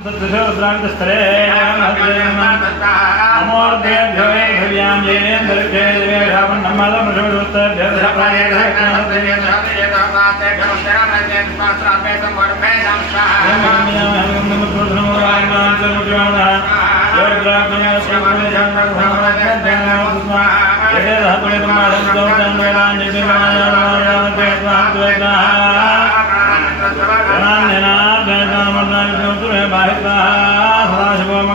अमोर्देभ्यो भव्यां येन दर्शे नमः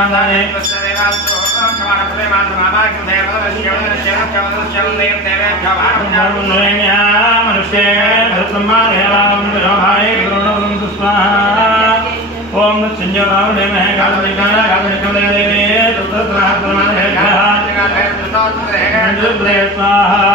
రాగానే మనుష్యే దేవాలయ ద్రోణవంతు స్వాహ ओम मृत्युंजय रावणे मह कालविकार कालविकले देवे तत्र रात्रमाने गाहा जगत है तत्र रहेगा स्वाहा